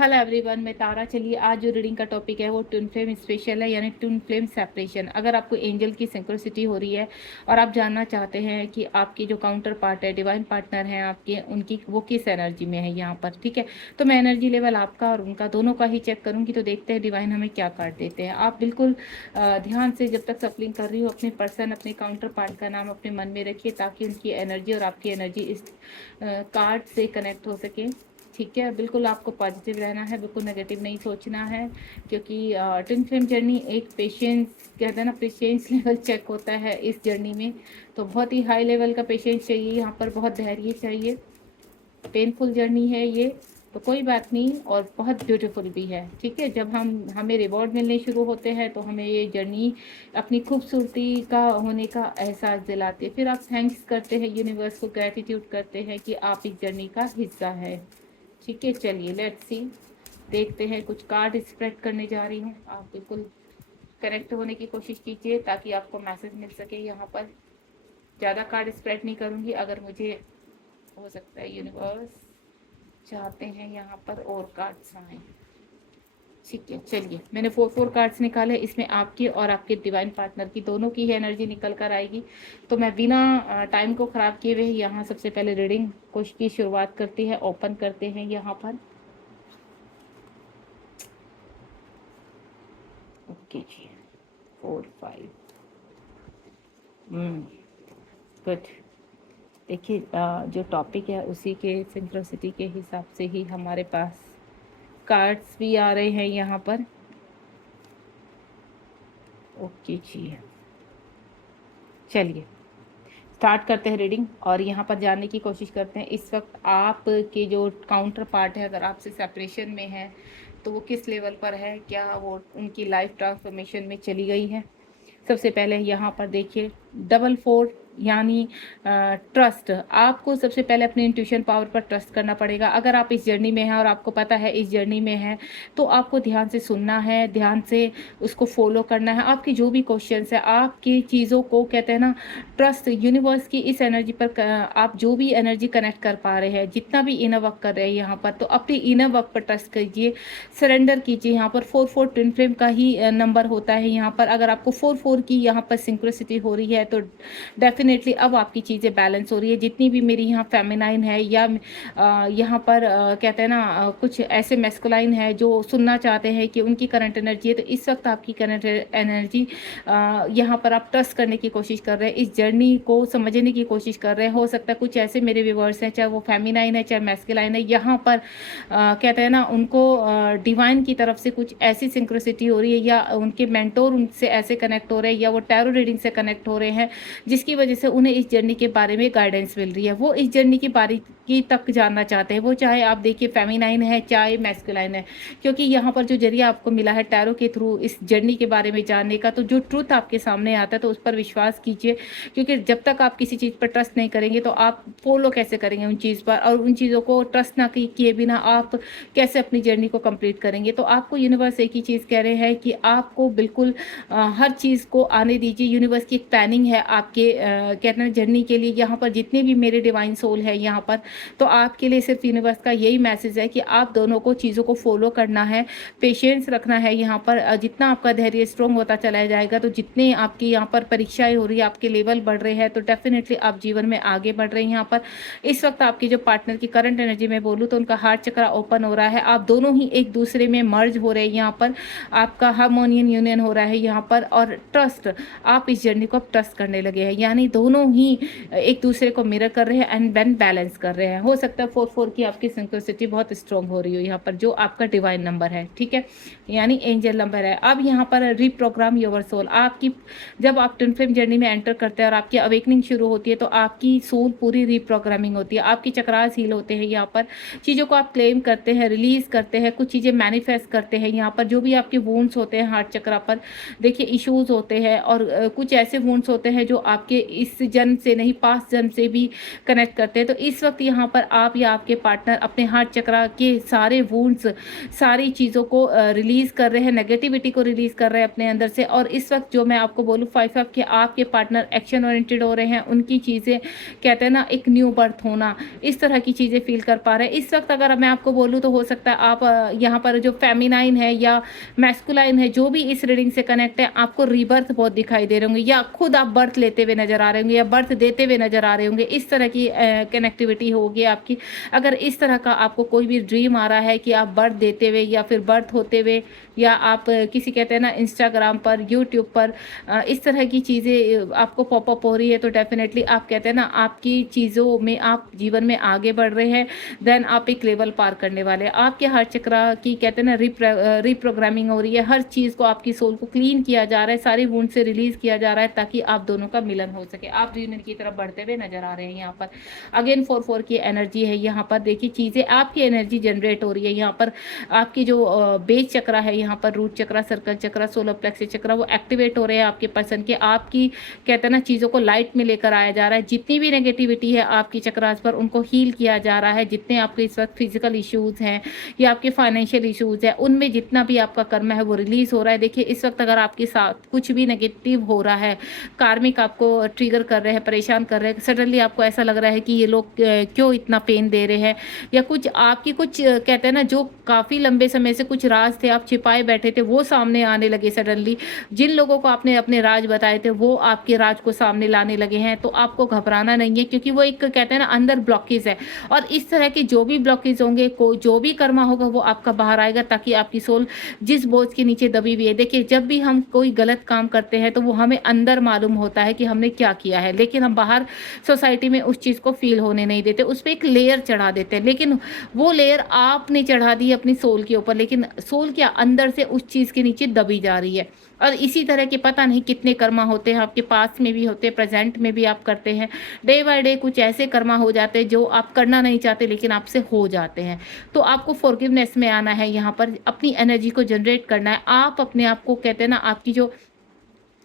Hello everyone, मैं तारा। चलिए आज जो रीडिंग का टॉपिक है वो ट्विन फ्लेम स्पेशल है, यानी ट्विन फ्लेम सेपरेशन। अगर आपको एंजल की सिंक्रोसिटी हो रही है और आप जानना चाहते हैं कि आपकी जो काउंटर पार्ट है, डिवाइन पार्टनर हैं आपके, उनकी वो किस एनर्जी में है यहाँ पर, ठीक है। तो मैं एनर्जी लेवल आपका और उनका दोनों का ही चेक करूँगी, तो देखते हैं डिवाइन हमें क्या कार्ड देते हैं। आप बिल्कुल ध्यान से जब तक सफलिंग कर रही हो अपने पर्सन, अपने काउंटर पार्ट का नाम अपने मन में रखिए, ताकि उनकी एनर्जी और आपकी एनर्जी इस कार्ड से कनेक्ट हो सके, ठीक है। बिल्कुल आपको पॉजिटिव रहना है, बिल्कुल नेगेटिव नहीं सोचना है, क्योंकि ट्विन फ्लेम जर्नी एक पेशेंस, कहते हैं ना, पेशेंस लेवल चेक होता है इस जर्नी में। तो बहुत ही हाई लेवल का पेशेंस चाहिए यहाँ पर, बहुत धैर्य चाहिए। पेनफुल जर्नी है ये, तो कोई बात नहीं, और बहुत ब्यूटीफुल भी है, ठीक है। जब हमें रिवॉर्ड मिलने शुरू होते हैं तो हमें ये जर्नी अपनी खूबसूरती का होने का एहसास दिलाती है। फिर आप थैंक्स करते हैं यूनिवर्स को, ग्रैटिट्यूड करते हैं कि आप इस जर्नी का हिस्सा है, ठीक है। चलिए लेट्स सी, देखते हैं। कुछ कार्ड स्प्रेड करने जा रही हूँ, आप बिल्कुल कनेक्ट होने की कोशिश कीजिए ताकि आपको मैसेज मिल सके। यहाँ पर ज़्यादा कार्ड स्प्रेड नहीं करूँगी, अगर मुझे हो सकता है यूनिवर्स चाहते हैं यहाँ पर और कार्ड्स आए, ठीक है। चलिए मैंने 4 कार्ड्स निकाले, इसमें आपके और आपके डिवाइन पार्टनर की दोनों की ही एनर्जी निकल कर आएगी। तो मैं बिना टाइम को ख़राब किए हुए यहाँ सबसे पहले रीडिंग की शुरुआत करती है, ओपन करते हैं यहाँ पर। ओके जी, 4 5 गुड। देखिए जो टॉपिक है उसी के सिंक्रोसिटी के हिसाब से ही हमारे पास कार्ड्स भी आ रहे हैं यहाँ पर। ओके जी, चलिए स्टार्ट करते हैं रीडिंग, और यहाँ पर जानने की कोशिश करते हैं इस वक्त आपके जो काउंटर पार्ट है, अगर आपसे सेपरेशन में है तो वो किस लेवल पर है, क्या वो उनकी लाइफ ट्रांसफॉर्मेशन में चली गई है। सबसे पहले यहाँ पर देखिए डबल 4, यानी ट्रस्ट। आपको सबसे पहले अपने इंट्यूशन पावर पर ट्रस्ट करना पड़ेगा। अगर आप इस जर्नी में हैं और आपको पता है इस जर्नी में है, तो आपको ध्यान से सुनना है, ध्यान से उसको फॉलो करना है। आपकी जो भी क्वेश्चंस है, आपकी चीज़ों को, कहते हैं ना, ट्रस्ट यूनिवर्स की इस एनर्जी पर आप जो भी एनर्जी कनेक्ट कर पा रहे हैं, जितना भी इनर वर्क कर रहे हैं यहाँ पर, तो अपनी इनर वर्क पर ट्रस्ट कीजिए, सरेंडर कीजिए। यहाँ पर 4 ट्विन फ्लेम का ही नंबर होता है यहाँ पर। अगर आपको 4 की यहाँ पर सिंक्रोसिटी हो रही है तो डेफिनेटली अब आपकी चीज़ें बैलेंस हो रही है। जितनी भी मेरी यहाँ फेमिनाइन है, या यहाँ पर कहते हैं ना कुछ ऐसे मैस्कुलाइन है जो सुनना चाहते हैं कि उनकी करंट एनर्जी है, तो इस वक्त आपकी करंट एनर्जी यहाँ पर आप ट्रस्ट करने की कोशिश कर रहे हैं, इस जर्नी को समझने की कोशिश कर रहे हैं। हो सकता है कुछ ऐसे मेरे व्यूवर्स हैं, चाहे वो फेमिनाइन है चाहे मैस्कुलाइन है, यहाँ पर कहते हैं ना उनको डिवाइन की तरफ से कुछ ऐसी सिंक्रोसिटी हो रही है, या उनके मेंटोर उनसे ऐसे कनेक्ट हो रहे हैं, या वो टैरो रीडिंग से कनेक्ट हो रहे हैं, जिसकी वजह से उन्हें इस जर्नी के बारे में गाइडेंस मिल रही है। वो इस जर्नी की बारीकी तक जानना चाहते हैं, वो चाहे आप देखिए फेमिनाइन है चाहे मैस्कुलाइन है, क्योंकि यहाँ पर जो जरिया आपको मिला है टैरो के थ्रू इस जर्नी के बारे में जानने का, तो जो ट्रूथ आपके सामने आता है तो उस पर विश्वास कीजिए। क्योंकि जब तक आप किसी चीज़ पर ट्रस्ट नहीं करेंगे तो आप फॉलो कैसे करेंगे उन चीज़ पर, और उन चीज़ों को ट्रस्ट ना किए बिना आप कैसे अपनी जर्नी को कंप्लीट करेंगे। तो आपको यूनिवर्स एक ही चीज़ कह रहे हैं कि आपको बिल्कुल हर चीज़ को आने दीजिए। यूनिवर्स की एक प्लानिंग है आपके कहते हैं जर्नी के लिए। यहाँ पर जितने भी मेरे डिवाइन सोल है यहाँ पर, तो आपके लिए सिर्फ यूनिवर्स का यही मैसेज है कि आप दोनों को चीज़ों को फॉलो करना है, पेशेंस रखना है यहाँ पर। जितना आपका धैर्य स्ट्रॉन्ग होता चला जाएगा, तो जितने आपकी यहाँ पर परीक्षाएं हो रही है, आपके लेवल बढ़ रहे हैं, तो डेफिनेटली आप जीवन में आगे बढ़ रहे हैं। यहाँ पर इस वक्त आपकी जो पार्टनर की करंट एनर्जी में बोलूँ तो उनका हार्ट चक्र ओपन हो रहा है, आप दोनों ही एक दूसरे में मर्ज हो रहे हैं। यहाँ पर आपका हार्मोनियन यूनियन हो रहा है यहाँ पर, और ट्रस्ट, आप इस जर्नी को अब ट्रस्ट करने लगे हैं, यानी दोनों ही एक दूसरे को मिरर कर रहे हैं एंड देन बैलेंस कर रहे हैं। हो सकता है 4 की आपकी सिंक्रोसिटी बहुत स्ट्रॉन्ग हो रही हो यहाँ पर, जो आपका डिवाइन नंबर है, ठीक है, यानी एंजल नंबर है। अब यहाँ पर रीप्रोग्राम योर सोल। आपकी जब आप ट्विन फ्लेम जर्नी में एंटर करते हैं और आपकी अवेकनिंग शुरू होती है, तो आपकी सोल पूरी रीप्रोग्रामिंग होती है, आपकी चक्रास हील होते हैं यहाँ पर। चीज़ों को आप क्लेम करते हैं, रिलीज करते हैं, कुछ चीज़ें मैनिफेस्ट करते हैं यहाँ पर। जो भी आपके वुंड्स होते हैं हार्ट चक्रा पर, देखिए इश्यूज होते हैं, और कुछ ऐसे वुंड्स होते हैं जो आपके इस जन्म से नहीं पास्ट जन्म से भी कनेक्ट करते हैं। तो इस वक्त यहाँ पर आप या आपके पार्टनर अपने हार्ट चक्रा के सारे वुंड्स, सारी चीज़ों को रिलीज़ कर रहे हैं, नेगेटिविटी को रिलीज़ कर रहे हैं अपने अंदर से। और इस वक्त जो मैं आपको बोलूँ 5 के आपके पार्टनर एक्शन ओरिएंटेड हो रहे हैं, उनकी चीज़ें कहते हैं ना एक न्यू बर्थ होना, इस तरह की चीज़ें फील कर पा रहे हैं इस वक्त। अगर मैं आपको बोलूँ तो हो सकता है आप यहाँ पर जो फेमिनाइन है या मैस्कुलाइन है, जो भी इस रीडिंग से कनेक्ट है, आपको रीबर्थ बहुत दिखाई दे रहे होंगे, या खुद आप बर्थ लेते हुए नजर आ रहे होंगे, या बर्थ देते हुए नजर आ रहे होंगे। इस तरह की कनेक्टिविटी होगी आपकी। अगर इस तरह का आपको कोई भी ड्रीम आ रहा है कि आप बर्थ देते हुए या फिर बर्थ होते हुए, या आप किसी कहते हैं ना इंस्टाग्राम पर, यूट्यूब पर इस तरह की चीज़ें आपको पॉपअप हो रही है, तो डेफिनेटली आप कहते हैं ना आपकी चीज़ों में आप जीवन में आगे बढ़ रहे हैं। देन आप एक लेवल पार करने वाले हैं। आपके हार्ट चक्रा की कहते हैं ना रिप्रोग्रामिंग हो रही है। हर चीज़ को, आपकी सोल को क्लीन किया जा रहा है, सारी वुंड से रिलीज किया जा रहा है, ताकि आप दोनों का मिलन हो सके। आप यूनियन की तरफ बढ़ते हुए नजर आ रहे हैं। यहाँ पर अगेन 4 की एनर्जी है। यहाँ पर देखिए चीज़ें, आपकी एनर्जी जनरेट हो रही है। यहाँ पर आपकी जो बेस चक्रा है, यहाँ पर रूट चक्रा, सर्कल चक्रा, सोलर प्लेक्सस चक्रा, वो एक्टिवेट हो रहे हैं आपके पर्सन के। आपकी कहते हैं ना चीज़ों को लाइट में लेकर आया जा रहा है। जितनी भी नेगेटिविटी है आपकी चक्रास पर, उनको हील किया जा रहा है। जितने आपके इस वक्त फिजिकल इश्यूज हैं या आपके फाइनेंशियल इश्यूज है, उनमें जितना भी आपका कर्म है वो रिलीज हो रहा है। देखिए इस वक्त अगर आपके साथ कुछ भी नेगेटिव हो रहा है, कार्मिक आपको ट्रिगर कर रहे हैं, परेशान कर रहे हैं, सडनली आपको ऐसा लग रहा है कि ये लोग क्यों इतना पेन दे रहे हैं, या कुछ आपकी कुछ कहते हैं ना जो काफ़ी लंबे समय से कुछ राज थे, आप छिपाए बैठे थे, वो सामने आने लगे सडनली। जिन लोगों को आपने अपने राज बताए थे, वो आपके राज को सामने लाने लगे हैं। तो आपको घबराना नहीं है, क्योंकि वो एक कहते हैं ना अंदर ब्लॉकेज है। और इस तरह के जो भी ब्लॉकेज होंगे, जो भी कर्मा होगा, वो आपका बाहर आएगा, ताकि आपकी सोल जिस बोझ के नीचे दबी हुई है। देखिए जब भी हम कोई गलत काम करते हैं, तो वो हमें अंदर मालूम होता है कि हमने क्या किया है, लेकिन हम बाहर सोसाइटी में उस चीज़ को फील होने नहीं देते, उस पर एक लेयर चढ़ा देते हैं। लेकिन वो लेयर आपने चढ़ा दी अपनी सोल के ऊपर, लेकिन सोल क्या अंदर से उस चीज़ के नीचे दबी जा रही है। और इसी तरह के पता नहीं कितने कर्मा होते हैं, आपके पास में भी होते हैं, प्रेजेंट में भी आप करते हैं। डे बाय डे कुछ ऐसे कर्मा हो जाते हैं जो आप करना नहीं चाहते, लेकिन आपसे हो जाते हैं। तो आपको फॉरगिवनेस में आना है, यहाँ पर अपनी एनर्जी को जनरेट करना है। आप अपने आप को कहते हैं ना आपकी जो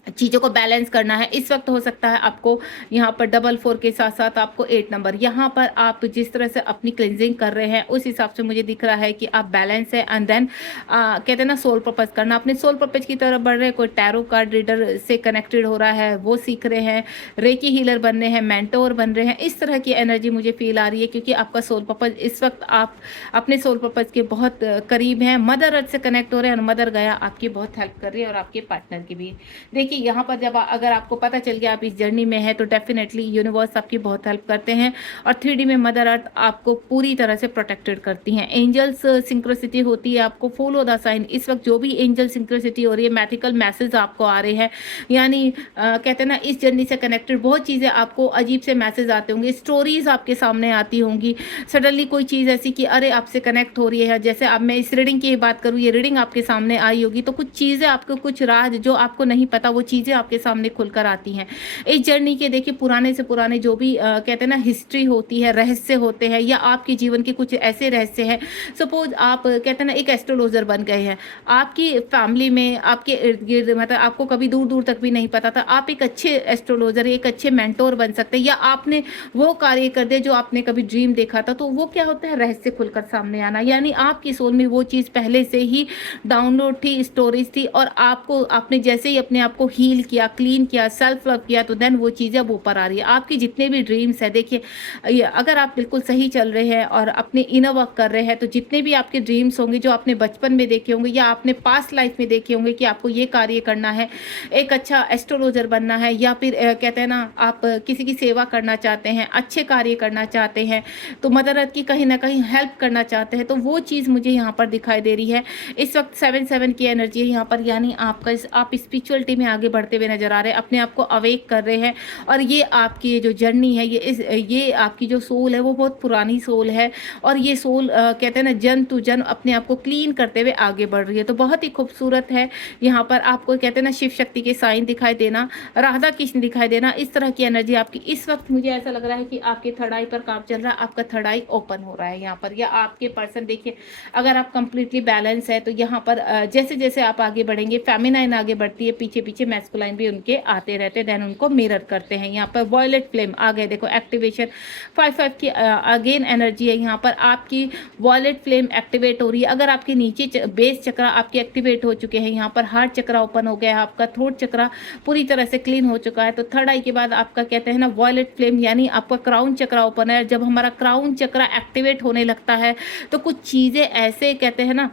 चीज़ों को बैलेंस करना है। इस वक्त हो सकता है आपको यहाँ पर 4 के साथ साथ आपको 8 नंबर, यहाँ पर आप जिस तरह से अपनी क्लिनजिंग कर रहे हैं, उस हिसाब से मुझे दिख रहा है कि आप बैलेंस है। एंड देन कहते हैं ना सोल पर्पस करना, अपने सोल पर्पस की तरफ बढ़ रहे हैं। कोई टैरो कार्ड रीडर से कनेक्टेड हो रहा है, वो सीख रहे हैं, रेकी हीलर बनने हैं, मेंटोर बन रहे हैं। इस तरह की एनर्जी मुझे फील आ रही है, क्योंकि आपका सोल पर्पस इस वक्त आप अपने सोल पर्पस के बहुत करीब हैं। मदर अर्थ से कनेक्ट हो रहे हैं, और मदर गया आपकी बहुत हेल्प कर रही है, और आपके पार्टनर की भी। देखिए यहाँ पर जब अगर आपको पता चल गया आप इस जर्नी में है, तो डेफिनेटली यूनिवर्स आपकी बहुत हेल्प करते हैं। और 3D में मदर अर्थ आपको पूरी तरह से प्रोटेक्टेड करती हैं। एंजल्स सिंक्रोसिटी होती है, आपको फॉलो द साइन। इस वक्त जो भी एंजल सिंक्रोसिटी हो रही है, मैथिकल मैसेज आपको आ रहे हैं, यानी कहते हैं ना इस जर्नी से कनेक्टेड बहुत चीज़ें आपको अजीब से मैसेज आते होंगे, स्टोरीज आपके सामने आती होंगी। सडनली कोई चीज़ ऐसी कि अरे आपसे कनेक्ट हो रही है। जैसे अब मैं इस रीडिंग की बात करूँ, ये रीडिंग आपके सामने आई होगी, तो कुछ चीज़ें आपको, कुछ राज जो आपको नहीं पता, वो चीज़ें आपके सामने खुलकर आती हैं। इस जर्नी के देखिए पुराने से पुराने जो भी कहते हैं ना हिस्ट्री होती है, रहस्य होते हैं, या आपके जीवन के कुछ ऐसे रहस्य हैं। सपोज आप कहते हैं ना एक एस्ट्रोलॉजर बन गए हैं, आपकी फैमिली में, आपके इर्द गिर्द, मतलब आपको कभी दूर दूर तक भी नहीं पता था, आप एक अच्छे एस्ट्रोलॉजर, एक अच्छे मेंटोर बन सकते हैं। या आपने वो कार्य कर दिया जो आपने कभी ड्रीम देखा था, तो वो क्या होता है, रहस्य खुलकर सामने आना। यानी आपकी सोल में वो चीज़ पहले से ही डाउनलोड थी, स्टोरेज थी, और आपने जैसे ही अपने आप को हील किया, क्लीन किया, सेल्फ लव किया, तो देन वो चीज़ें अब ऊपर आ रही है। आपकी जितने भी ड्रीम्स है, देखिए अगर आप बिल्कुल सही चल रहे हैं और अपने इनर वर्क कर रहे हैं, तो जितने भी आपके ड्रीम्स होंगे जो आपने बचपन में देखे होंगे या आपने पास्ट लाइफ में देखे होंगे कि आपको ये कार्य करना है, एक अच्छा एस्ट्रोलॉजर बनना है, या फिर कहते हैं ना आप किसी की सेवा करना चाहते हैं, अच्छे कार्य करना चाहते हैं, तो मदर अर्थ की कहीं ना कहीं हेल्प करना चाहते हैं, तो वो चीज़ मुझे यहाँ पर दिखाई दे रही है। इस वक्त 7 की एनर्जी है यहाँ पर, यानी आप स्पिरिचुअलिटी में आगे बढ़ते हुए नजर आ रहे हैं, अपने आप को अवेक कर रहे हैं। और ये आपकी जो जर्नी है, ये आपकी जो सोल है, वो बहुत पुरानी सोल है, और ये सोल कहते हैं ना जन्म टू जन्म अपने आप को क्लीन करते हुए आगे बढ़ रही है। तो बहुत ही खूबसूरत है। यहाँ पर आपको कहते हैं ना शिव शक्ति के साइन दिखाई देना, राधा कृष्ण दिखाई देना, इस तरह की एनर्जी आपकी इस वक्त मुझे ऐसा लग रहा है कि आपके थर्ड आई पर काम चल रहा है, आपका थर्ड आई ओपन हो रहा है यहाँ पर। या आपके पर्सन, देखिए अगर आप कंप्लीटली बैलेंस है, तो यहाँ पर जैसे जैसे आप आगे बढ़ेंगे, फेमिनाइन आगे बढ़ती है, पीछे पीछे मैस्कुलाइन भी उनके आते रहते हैं, देन उनको मिरर करते हैं। यहाँ पर वॉयलेट फ्लेम आ गए, देखो एक्टिवेशन 5 की अगेन एनर्जी है। यहाँ पर आपकी वॉयलेट फ्लेम एक्टिवेट हो रही है। अगर आपके नीचे बेस चक्रा आपके एक्टिवेट हो चुके हैं, यहाँ पर हार्ट चक्रा ओपन हो गया है, आपका थ्रोट चक्रा पूरी तरह से क्लीन हो चुका है, तो थर्ड आई के बाद आपका कहते हैं ना वॉयलेट फ्लेम, यानी आपका क्राउन चक्रा ओपन है। जब हमारा क्राउन चक्रा एक्टिवेट होने लगता है तो कुछ चीज़ें ऐसे कहते हैं ना,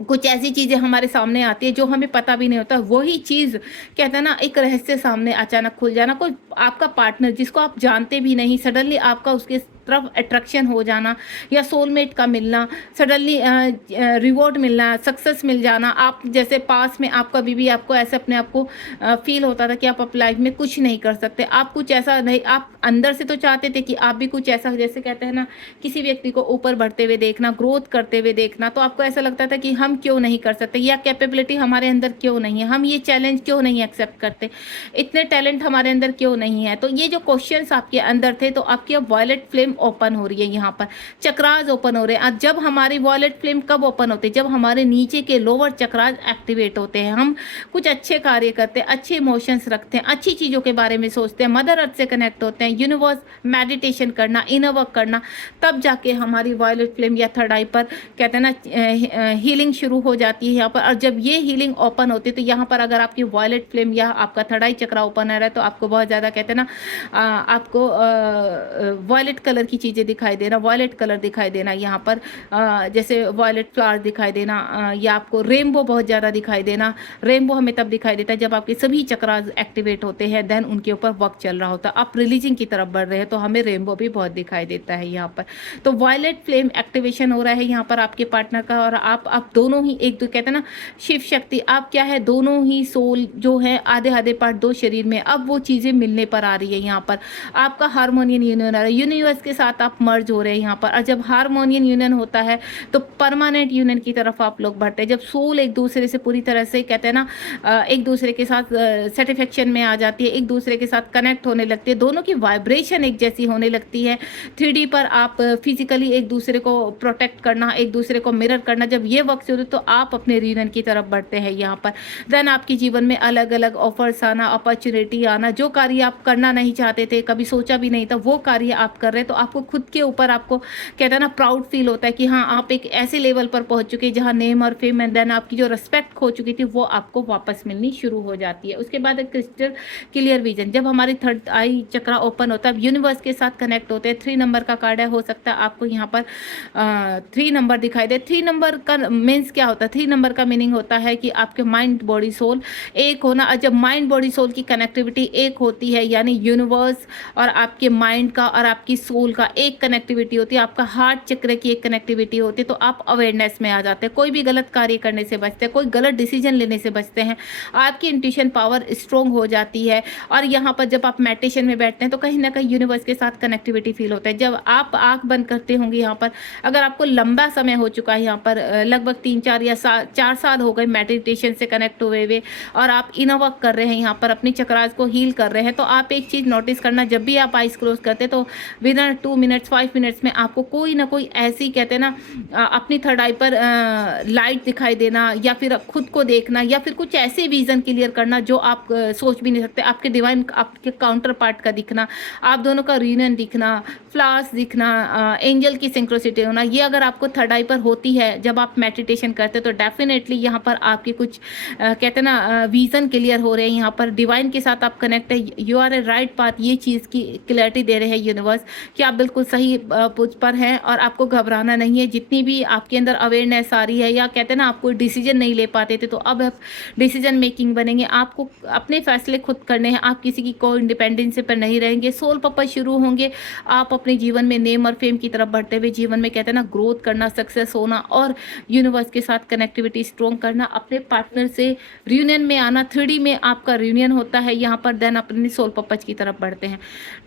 कुछ ऐसी चीज़ें हमारे सामने आती है जो हमें पता भी नहीं होता। वही चीज़ कहते हैं ना, एक रहस्य सामने अचानक खुल जाना। कोई आपका पार्टनर जिसको आप जानते भी नहीं, सडनली आपका उसके तरफ अट्रैक्शन हो जाना, या सोलमेट का मिलना, सडनली रिवॉर्ड मिलना, सक्सेस मिल जाना। आप जैसे पास में आप कभी भी आपको ऐसे अपने आप को फील होता था कि आप अपनी लाइफ में कुछ नहीं कर सकते, आप कुछ ऐसा नहीं, आप अंदर से तो चाहते थे कि आप भी कुछ ऐसा, जैसे कहते हैं ना किसी व्यक्ति को ऊपर बढ़ते हुए देखना, ग्रोथ करते हुए देखना, तो आपको ऐसा लगता था कि हम क्यों नहीं कर सकते, या कैपेबिलिटी हमारे अंदर क्यों नहीं है, हम ये चैलेंज क्यों नहीं एक्सेप्ट करते, इतने टैलेंट हमारे अंदर क्यों नहीं है। तो ये जो क्वेश्चंस आपके अंदर थे, तो आपकी अब वॉयलेट फ्लेम ओपन हो रही है, यहाँ पर चक्रास ओपन हो रहे हैं। अब जब हमारी वॉयलेट फ्लेम कब ओपन होते हैं, जब हमारे नीचे के लोअर चक्रास एक्टिवेट होते हैं, हम कुछ अच्छे कार्य करते हैं, अच्छे इमोशंस रखते हैं, अच्छी चीज़ों के बारे में सोचते हैं, मदर अर्थ से कनेक्ट होते हैं, यूनिवर्स, मेडिटेशन करना, इनर वर्क करना, तब जाके हमारी वॉयलेट फ्लेम या थर्ड आई पर कहते हैं ना हीलिंग शुरू हो जाती है यहाँ पर। और जब ये हीलिंग ओपन होती है, तो यहाँ पर अगर आपकी वॉयलेट फ्लेम या आपका थर्ड आई चक्रा ओपन है तो आपको बहुत ज़्यादा कहते हैं ना आपको वॉयलेट कलर की चीज़ें दिखाई देना, वॉयलेट कलर दिखाई देना, यहाँ पर जैसे वॉयलेट फ्लावर दिखाई देना, या आपको रेनबो बहुत ज़्यादा दिखाई देना। रेनबो हमें तब दिखाई देता है जब आपके सभी चक्रास एक्टिवेट होते हैं, देन उनके ऊपर वर्क चल रहा होता है, आप रिलीजिंग की तरफ बढ़ रहे हैं, तो हमें रेनबो भी बहुत दिखाई देता है यहाँ पर। तो वॉयलेट फ्लेम एक्टिवेशन हो रहा है यहाँ पर आपके पार्टनर का, और आप दोनों ही एक, तो कहते हैं ना शिव शक्ति, आप क्या है, दोनों ही सोल जो है आधे आधे पार्ट दो शरीर में, अब वो चीज़ें मिलने पर आ रही है यहाँ पर। आपका हार्मोनियन यूनियन आ रहा है, यूनिवर्स के साथ आप मर्ज हो रहे हैं यहाँ पर। और जब हार्मोनियन यूनियन होता है तो परमानेंट यूनियन की तरफ आप लोग बढ़ते हैं। जब सोल एक दूसरे से पूरी तरह से कहते हैं ना एक दूसरे के साथ सेटिस्फेक्शन में आ जाती है, एक दूसरे के साथ कनेक्ट होने लगती है, दोनों की वाइब्रेशन एक जैसी होने लगती है। 3D पर आप फिजिकली एक दूसरे को प्रोटेक्ट करना, एक दूसरे को मिरर करना, जब ये वक्त होते तो आप अपने रीजन की तरफ बढ़ते हैं यहाँ पर। देन आपके जीवन में अलग अलग ऑफर्स आना, अपॉर्चुनिटी आना, जो कार्य आप करना नहीं चाहते थे, कभी सोचा भी नहीं था, वो कार्य आप कर रहे हैं, तो आपको खुद के ऊपर आपको कहते हैं ना प्राउड फील होता है कि हाँ आप एक ऐसे लेवल पर पहुंच चुके हैं जहाँ नेम और फेम एंड देन आपकी जो रिस्पेक्ट खो चुकी थी वो आपको वापस मिलनी शुरू हो जाती है। उसके बाद क्रिस्टल क्लियर विजन, जब हमारी थर्ड आई चक्रा ओपन होता है, यूनिवर्स के साथ कनेक्ट होते हैं। 3 नंबर का कार्ड है, हो सकता है आपको यहाँ पर 3 नंबर दिखाई दे। 3 नंबर का मीन्स क्या होता है, 3 नंबर का मीनिंग होता है कि आपके माइंड बॉडी सोल एक होना। और जब माइंड बॉडी सोल की कनेक्टिविटी एक होती है, यानी यूनिवर्स और आपके माइंड का और आपकी सोल का एक कनेक्टिविटी होती है, आपका हार्ट चक्र की एक कनेक्टिविटी होती है, तो आप अवेयरनेस में आ जाते हैं, कोई भी गलत कार्य करने से बचते हैं, कोई गलत डिसीजन लेने से बचते हैं, आपकी इंट्यूशन पावर स्ट्रोंग हो जाती है। और यहाँ पर जब आप मेडिटेशन में बैठते हैं तो कहीं ना कहीं यूनिवर्स के साथ कनेक्टिविटी फील होता है। जब आप आंख बंद करते होंगे यहाँ पर, अगर आपको लंबा समय हो चुका है यहाँ पर, लगभग 3-4 या 4 साल हो गए मेडिटेशन से कनेक्ट हुए हुए, और आप इनर वर्क कर रहे हैं यहाँ पर, अपनी चक्रास को हील कर रहे हैं, तो आप एक चीज़ नोटिस करना, जब भी आप आइज क्लोज करते हैं तो विद इन 2 मिनट्स 5 मिनट्स में आपको कोई ना कोई ऐसी कहते हैं ना अपनी थर्ड आई पर लाइट दिखाई देना, या फिर खुद को देखना, या फिर कुछ ऐसे विजन क्लियर करना जो आप सोच भी नहीं सकते, आपके डिवाइन, आपके काउंटर पार्ट का दिखना, आप दोनों का रीयूनियन दिखना, फ्लावर्स दिखना, एंजल की सिंक्रोसिटी होना, ये अगर आपको थर्ड आई पर होती है जब आप मेडिटेशन करते हैं, तो डेफिनेटली यहाँ पर आपके कुछ कहते हैं ना विजन क्लियर हो रहे हैं, यहाँ पर डिवाइन के साथ आप कनेक्ट है, you are a right path, ये चीज़ की क्लैरिटी दे रहे हैं यूनिवर्स कि आप बिल्कुल सही पुज पर हैं, और आपको घबराना नहीं है। जितनी भी आपके अंदर अवेयरनेस आ रही है, या कहते हैं ना आप कोई डिसीजन नहीं ले पाते थे, तो अब आप डिसीजन मेकिंग बनेंगे, आपको अपने फैसले खुद करने हैं, आप किसी की कोई इंडिपेंडेंस पर नहीं रहेंगे, सोल पर्पस शुरू होंगे, आप अपने जीवन में नेम और फेम की तरफ बढ़ते हुए जीवन में कहते हैं ना ग्रोथ करना, सक्सेस होना, और यूनिवर्स के साथ कनेक्टिविटी स्ट्रॉन्ग करना, अपने पार्टनर से रियूनियन में आना। 3D में आपका रियूनियन होता है यहाँ पर, देन अपनी सोल पर्पस की तरफ बढ़ते हैं।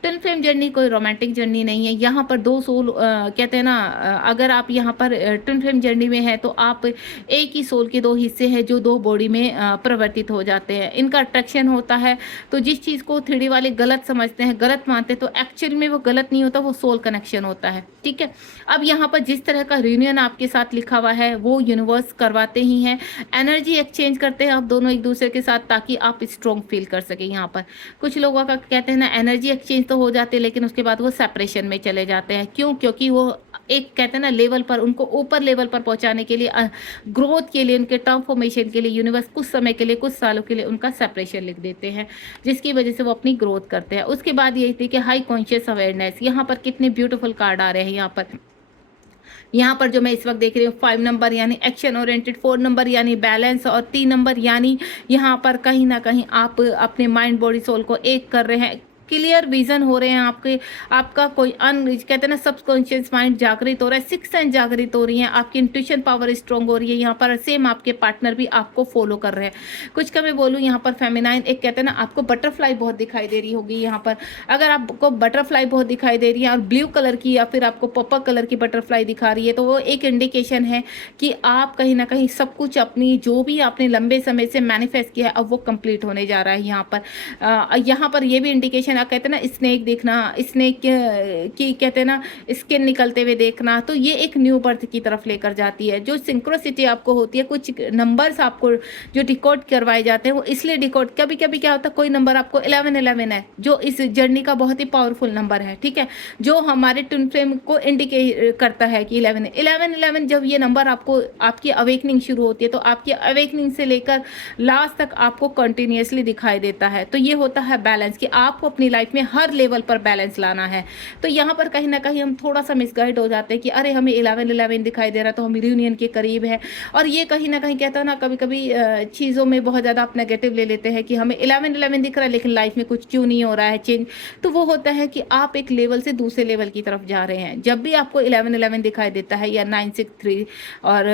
ट्विन फ्लेम जर्नी कोई रोमांटिक जर्नी नहीं है। यहाँ पर दो सोल कहते हैं ना, अगर आप यहाँ पर ट्विन फ्लेम जर्नी में है तो आप एक ही सोल के दो हिस्से हैं जो दो बॉडी में परिवर्तित हो जाते हैं। इनका अट्रैक्शन होता है, तो जिस चीज़ को 3D वाले गलत समझते हैं, गलत मानते हैं, तो एक्चुअली में वो गलत नहीं होता, वो सोल कनेक्शन होता है। ठीक है, अब यहाँ पर जिस तरह का रियूनियन आपके साथ लिखा हुआ है वो यूनिवर्स करवाते ही हैं। एनर्जी एक्सचेंज करते हैं आप दोनों एक दूसरे के साथ, ताकि आप स्ट्रॉन्ग फील कर सके। यहाँ पर कुछ लोगों का कहते हैं ना, एनर्जी एक्सचेंज तो हो जाते हैं लेकिन उसके बाद वो सेपरेशन में चले जाते हैं। क्यों? क्योंकि वो एक कहते हैं ना लेवल पर, उनको ऊपर लेवल पर पहुंचाने के लिए, ग्रोथ के लिए, उनके ट्रांसफॉर्मेशन के लिए यूनिवर्स कुछ समय के लिए, कुछ सालों के लिए उनका सेपरेशन लिख देते हैं, जिसकी वजह से वो अपनी ग्रोथ करते हैं। उसके बाद यही थी कि हाई कॉन्शियस अवेयरनेस। यहाँ पर कितने ब्यूटीफुल कार्ड आ रहे हैं। यहाँ पर जो मैं इस वक्त देख रही हूँ 5 नंबर यानी एक्शन ओरिएंटेड, 4 नंबर यानी बैलेंस, और 3 नंबर यानी यहाँ पर कहीं ना कहीं आप अपने माइंड बॉडी सोल को एक कर रहे हैं। क्लियर विजन हो रहे हैं आपके, आपका कोई कहते हैं ना सबकॉन्शियस माइंड जागृत हो रहा है, सिक्स सेंस जागृत हो रही है, आपकी इंट्यूशन पावर स्ट्रॉन्ग हो रही है। यहाँ पर सेम आपके पार्टनर भी आपको फॉलो कर रहे हैं। कुछ का मैं बोलूँ यहाँ पर फेमिनाइन, एक कहते हैं ना आपको बटरफ्लाई बहुत दिखाई दे रही होगी। यहाँ पर अगर आपको बटरफ्लाई बहुत दिखाई दे रही है और ब्लू कलर की या फिर आपको पर्पल कलर की बटरफ्लाई दिखा रही है, तो वो एक इंडिकेशन है कि आप कहीं ना कहीं सब कुछ अपनी जो भी आपने लंबे समय से मैनिफेस्ट किया है अब वो कंप्लीट होने जा रहा है। यहाँ पर ये भी इंडिकेशन, कहते हैं ना स्नेक देखना, स्नेक की कहते हैं ना स्किन निकलते हुए देखना, तो ये एक न्यू बर्थ की तरफ लेकर जाती है। जो सिंक्रोसिटी आपको होती है, कुछ नंबर्स आपको जो डिकोड करवाए जाते हैं वो इसलिए डिकोड, कभी कभी क्या होता है कोई नंबर आपको 1111 है जो इस जर्नी का बहुत ही पावरफुल नंबर है। ठीक है, जो हमारे ट्विन फ्लेम को इंडिकेट करता है कि 1111 जब ये नंबर आपको, आपकी अवेकनिंग शुरू होती है, तो आपकी अवेकनिंग से लेकर लास्ट तक आपको कंटिन्यूसली दिखाई देता है। तो ये होता है बैलेंस, कि आपको अपनी लाइफ में हर लेवल पर बैलेंस लाना है। तो यहाँ पर कहीं ना कहीं हम थोड़ा सा मिसगाइड हो जाते हैं कि अरे हमें 1111 दिखाई दे रहा तो हम रियूनियन के करीब है, और ये कहीं ना कहीं कहता है ना कभी कभी चीज़ों में बहुत ज़्यादा आप नेगेटिव ले लेते हैं कि हमें 1111 दिख रहा है लेकिन लाइफ में कुछ क्यों नहीं हो रहा है चेंज। तो वो होता है कि आप एक लेवल से दूसरे लेवल की तरफ जा रहे हैं। जब भी आपको 1111 दिखाई देता है या 963 और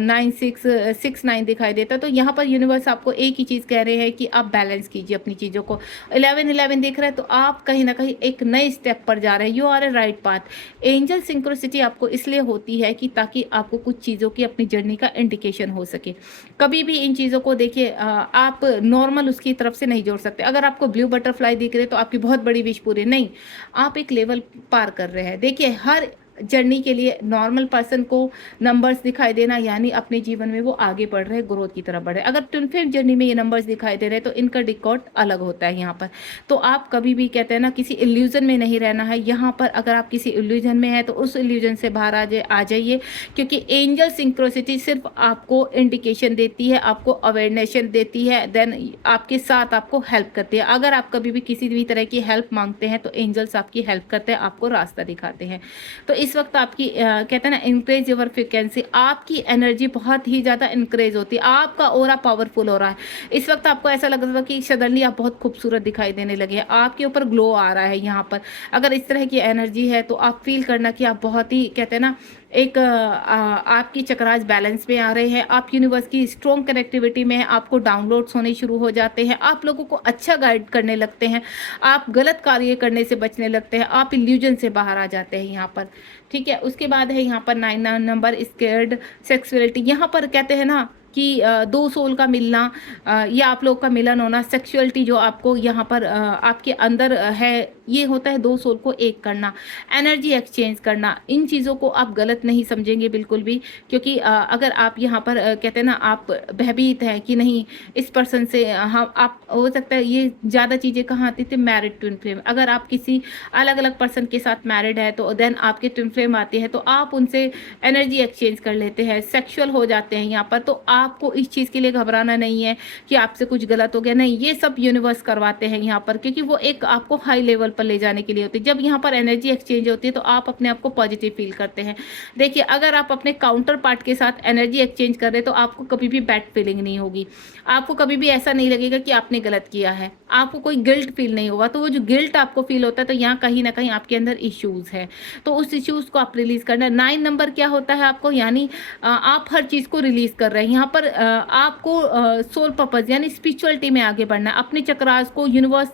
9669 दिखाई देता है, तो यहाँ पर यूनिवर्स आपको एक ही चीज़ कह रहे हैं कि आप बैलेंस कीजिए अपनी चीज़ों को। 1111 दिख रहा है तो आप कहीं ना कहीं एक नए स्टेप पर जा रहे हैं, you are a right path. Angel synchronicity आपको इसलिए होती है कि ताकि आपको कुछ चीज़ों की अपनी जर्नी का इंडिकेशन हो सके। कभी भी इन चीज़ों को देखिए, आप नॉर्मल उसकी तरफ से नहीं जोड़ सकते। अगर आपको ब्लू बटरफ्लाई दिख रहे तो आपकी बहुत बड़ी विश पूरी नहीं, आप एक लेवल पार कर रहे हैं। देखिए हर जर्नी के लिए नॉर्मल पर्सन को नंबर्स दिखाई देना यानी अपने जीवन में वो आगे बढ़ रहे हैं, ग्रोथ की तरफ बढ़ रहे हैं। अगर ट्विन फ्लेम जर्नी में ये नंबर्स दिखाई दे रहे हैं तो इनका डिकॉर्ड अलग होता है यहाँ पर। तो आप कभी भी कहते हैं ना किसी इल्यूजन में नहीं रहना है। यहाँ पर अगर आप किसी इल्यूजन में है तो उस इल्यूजन से बाहर आ जाइए, क्योंकि एंजल सिंक्रोसिटी सिर्फ आपको इंडिकेशन देती है, आपको अवेयरनेशन देती है, देन आपके साथ आपको हेल्प करती है। अगर आप कभी भी किसी भी तरह की हेल्प मांगते हैं तो एंजल्स आपकी हेल्प करते हैं, आपको रास्ता दिखाते हैं। तो इस वक्त आपकी कहते हैं ना इंक्रीज योर फ्रिक्वेंसी, आपकी एनर्जी बहुत ही ज़्यादा इंक्रीज होती है, आपका ऑरा पावरफुल हो रहा है। इस वक्त आपको ऐसा लग रहा है कि सडनली आप बहुत खूबसूरत दिखाई देने लगे हैं, आपके ऊपर ग्लो आ रहा है। यहाँ पर अगर इस तरह की एनर्जी है तो आप फील करना कि आप बहुत ही कहते हैं ना एक आपकी चक्रास बैलेंस में आ रहे हैं, आप यूनिवर्स की स्ट्रॉन्ग कनेक्टिविटी में है, आपको डाउनलोड्स होने शुरू हो जाते हैं, आप लोगों को अच्छा गाइड करने लगते हैं, आप गलत कार्य करने से बचने लगते हैं, आप इल्यूजन से बाहर आ जाते हैं यहाँ पर। ठीक है, उसके बाद है यहाँ पर 9 नंबर स्केर्ड सेक्सुअलिटी। यहाँ पर कहते हैं ना कि दो सोल का मिलना या आप लोग का मिलन होना, सेक्सुअलिटी जो आपको यहाँ पर आपके अंदर है, ये होता है दो सोल को एक करना, एनर्जी एक्सचेंज करना। इन चीज़ों को आप गलत नहीं समझेंगे बिल्कुल भी, क्योंकि अगर आप यहाँ पर कहते हैं ना आप भयभीत हैं कि नहीं इस पर्सन से हम आप हो सकता है, ये ज़्यादा चीज़ें कहाँ आती थी मैरिड ट्विन फ्लेम। अगर आप किसी अलग अलग पर्सन के साथ मैरिड है तो देन आपके ट्विन फ्लेम आती है तो आप उनसे एनर्जी एक्सचेंज कर लेते हैं, सेक्सुअल हो जाते हैं यहाँ पर। तो आपको इस चीज़ के लिए घबराना नहीं है कि आपसे कुछ गलत हो गया, नहीं, ये सब यूनिवर्स करवाते हैं यहाँ पर, क्योंकि वो एक आपको हाई लेवल पर ले जाने के लिए होती है। जब यहाँ पर एनर्जी एक्सचेंज होती है तो आप अपने आप को पॉजिटिव फील करते हैं। देखिए अगर आप अपने काउंटर पार्ट के साथ एनर्जी एक्सचेंज कर रहे हैं तो आपको कभी भी बैड फीलिंग नहीं होगी, आपको कभी भी ऐसा नहीं लगेगा कि आपने गलत किया है। आपको कोई गिल्ट फील नहीं होगा। तो वो जो गिल्ट आपको फील होता है, तो यहाँ कहीं न कहीं आपके अंदर इश्यूज़ है, तो उस इश्यूज़ को आप रिलीज़ करना है। 9 नंबर क्या होता है आपको, यानी आप हर चीज़ को रिलीज़ कर रहे हैं। यहाँ पर आपको सोल पर्पस यानी स्पिरिचुअलिटी में आगे बढ़ना है। अपने चक्रास को यूनिवर्स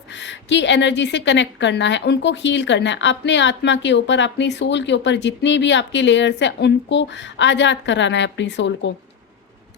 की एनर्जी से कनेक्ट करना है, उनको हील करना है। अपने आत्मा के ऊपर, अपनी सोल के ऊपर जितनी भी आपके लेयर्स हैं, उनको आज़ाद कराना है अपनी सोल को।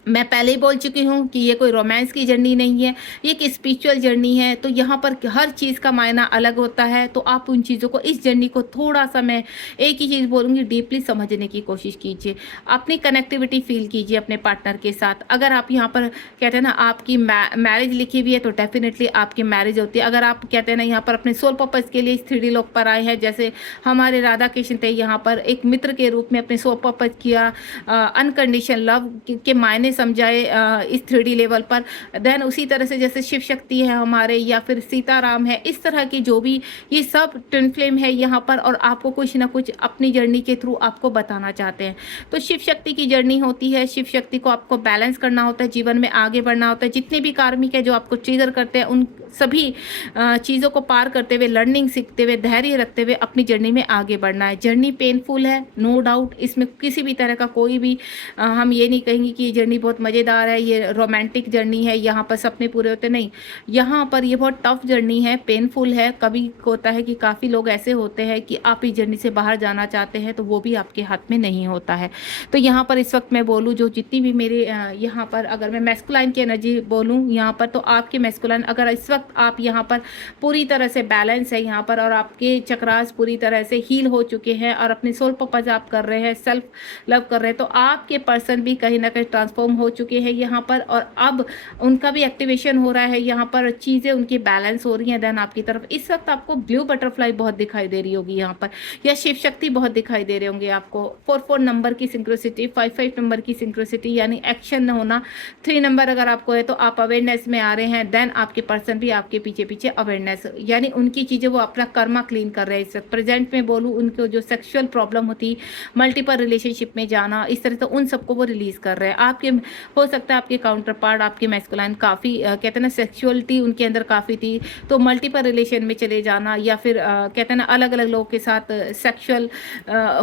मैं पहले ही बोल चुकी हूँ कि ये कोई रोमांस की जर्नी नहीं है, ये एक स्पिरिचुअल जर्नी है। तो यहाँ पर हर चीज़ का मायना अलग होता है, तो आप उन चीज़ों को, इस जर्नी को थोड़ा-सा, मैं एक ही चीज़ बोलूँगी, डीपली समझने की कोशिश कीजिए। अपनी कनेक्टिविटी फ़ील कीजिए अपने पार्टनर के साथ। अगर आप यहाँ पर कहते हैं ना आपकी मैरिज लिखी हुई है, तो डेफ़िनिटली आपकी मैरिज होती है। अगर आप कहते हैं ना यहाँ पर अपने सोल पर्पस के लिए इस 3D लोक पर आए हैं, जैसे हमारे राधा कृष्ण थे, यहाँ पर एक मित्र के रूप में अपने सोल पर्पस किया, अनकंडीशनल लव के मायने समझाए इस 3D लेवल पर। देन उसी तरह से जैसे शिव शक्ति है हमारे, या फिर सीताराम है, इस तरह की जो भी ये सब ट्विन फ्लेम है यहाँ पर, और आपको कुछ ना कुछ अपनी जर्नी के थ्रू आपको बताना चाहते हैं। तो शिव शक्ति की जर्नी होती है, शिव शक्ति को आपको बैलेंस करना होता है, जीवन में आगे बढ़ना होता है। जितने भी कार्मिक है जो आपको ट्रिगर करते हैं, उन सभी चीज़ों को पार करते हुए, लर्निंग सीखते हुए, धैर्य रखते हुए अपनी जर्नी में आगे बढ़ना है। जर्नी पेनफुल है, नो डाउट, इसमें किसी भी तरह का कोई भी हम ये नहीं कहेंगे कि ये जर्नी बहुत मज़ेदार है, ये रोमांटिक जर्नी है, यहाँ पर सपने पूरे होते, नहीं। यहाँ पर ये बहुत टफ जर्नी है, पेनफुल है। कभी होता है कि काफ़ी लोग ऐसे होते हैं कि आप इस जर्नी से बाहर जाना चाहते हैं, तो वो भी आपके हाथ में नहीं होता है। तो यहाँ पर इस वक्त मैं बोलूँ, जो जितनी भी मेरे यहाँ पर, अगर मैं मैस्कुलाइन की एनर्जी बोलूँ यहाँ पर, तो आपके मैस्कुलाइन, अगर इस वक्त आप यहाँ पर पूरी तरह से बैलेंस है यहाँ पर, और आपके चक्रास पूरी तरह से हील हो चुके हैं, और अपने सोल पर्पस आप कर रहे हैं, सेल्फ लव कर रहे हैं, तो आपके पर्सन भी कहीं ना कहीं ट्रांसफॉर्म हो चुके हैं यहाँ पर, और अब उनका भी एक्टिवेशन हो रहा है यहाँ पर, चीज़ें उनकी बैलेंस हो रही हैं। देन आपकी तरफ इस वक्त आपको ब्लू बटरफ्लाई बहुत दिखाई दे रही होगी यहाँ पर, या शिव शक्ति बहुत दिखाई दे रहे होंगे आपको। 4 नंबर की सिंक्रोसिटी, 5 नंबर की सिंक्रोसिटी, यानी एक्शन होना। 3 नंबर अगर आपको है तो आप अवेयरनेस में आ रहे हैं। देन आपके पर्सन भी आपके पीछे पीछे अवेयरनेस, यानी उनकी चीज़ें वो अपना कर्मा क्लीन कर रहे हैं इस वक्त। प्रेजेंट में बोलूँ, उनको जो सेक्सुअल प्रॉब्लम होती, मल्टीपल रिलेशनशिप में जाना, इस तरह से उन सबको वो रिलीज़ कर रहे हैं। आपके हो सकता है आपके काउंटर पार्ट, आपके मैस्कुलाइन काफ़ी कहते हैं ना सेक्सुअलिटी उनके अंदर काफ़ी थी, तो मल्टीपल रिलेशन में चले जाना, या फिर कहते हैं ना अलग अलग लोगों के साथ सेक्सुअल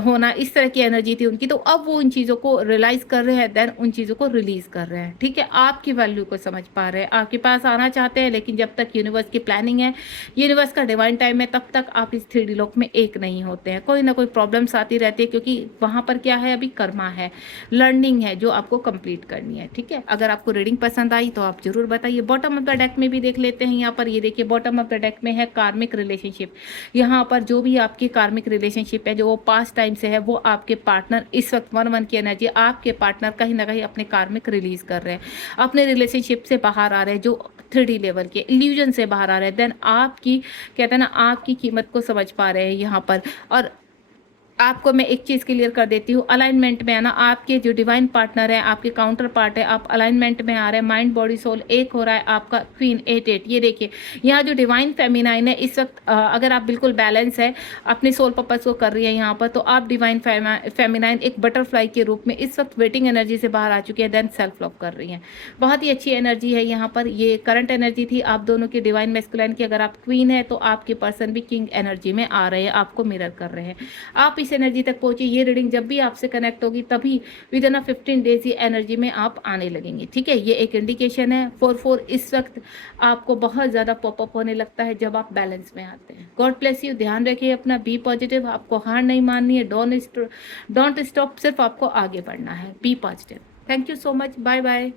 होना, इस तरह की एनर्जी थी उनकी। तो अब वो उन चीज़ों को रियलाइज़ कर रहे हैं, देन उन चीज़ों को रिलीज़ कर रहे हैं। ठीक है, आपकी वैल्यू को समझ पा रहे हैं, आपके पास आना चाहते हैं, लेकिन जब तक यूनिवर्स की प्लानिंग है, यूनिवर्स का डिवाइन टाइम है, तब तक आप इस 3D लोक में एक नहीं होते हैं। कोई ना कोई प्रॉब्लम्स आती रहती है, क्योंकि वहाँ पर क्या है, अभी कर्मा है, लर्निंग है जो आपको कंप्लीट करनी है। ठीक है, अगर आपको रीडिंग पसंद आई तो आप जरूर बताइए। बॉटम ऑफ द डेक में भी देख लेते हैं यहाँ पर। ये देखिए, बॉटम ऑफ द डेक में है कार्मिक रिलेशनशिप। यहाँ पर जो भी आपकी कार्मिक रिलेशनशिप है, जो वो पास्ट टाइम से है, वो आपके पार्टनर इस वक्त 1-1 की एनर्जी, आपके पार्टनर कहीं ना कहीं अपने कार्मिक रिलीज कर रहे हैं, अपने रिलेशनशिप से बाहर आ रहे हैं, जो 3D लेवल के इल्यूजन से बाहर आ रहे हैं। देन आपकी कहते हैं ना आपकी कीमत को समझ पा रहे हैं यहाँ पर। और आपको मैं एक चीज़ क्लियर कर देती हूँ, अलाइनमेंट में है ना, आपके जो डिवाइन पार्टनर है, आपके काउंटर पार्ट है, आप अलाइनमेंट में आ रहे हैं, माइंड बॉडी सोल एक हो रहा है आपका। क्वीन 8-8, ये देखिए यहाँ जो डिवाइन फेमिनाइन है इस वक्त, अगर आप बिल्कुल बैलेंस है, अपने सोल पर्पस को कर रही है यहाँ पर, तो आप डिवाइन फेमिनाइन एक बटरफ्लाई के रूप में इस वक्त वेटिंग एनर्जी से बाहर आ चुकी है, देन सेल्फ लव कर रही है। बहुत ही अच्छी एनर्जी है यहाँ पर। ये करंट एनर्जी थी आप दोनों की, डिवाइन मैस्कुलाइन की। अगर आप क्वीन है तो आपके पर्सन भी किंग एनर्जी में आ रहे हैं, आपको मिरर कर रहे हैं, आप इस एनर्जी तक पहुंची। ये रीडिंग जब भी आपसे कनेक्ट होगी, तभी विद इन 15 डेज ये एनर्जी में आप आने लगेंगे। ठीक है, ये एक इंडिकेशन है। 4-4 इस वक्त आपको बहुत ज़्यादा पॉपअप होने लगता है जब आप बैलेंस में आते हैं। गॉड ब्लेस यू, ध्यान रखिए अपना, बी पॉजिटिव, आपको हार नहीं माननी है, डोंट स्टॉप, सिर्फ आपको आगे बढ़ना है। Be positive. Thank you so much, bye bye.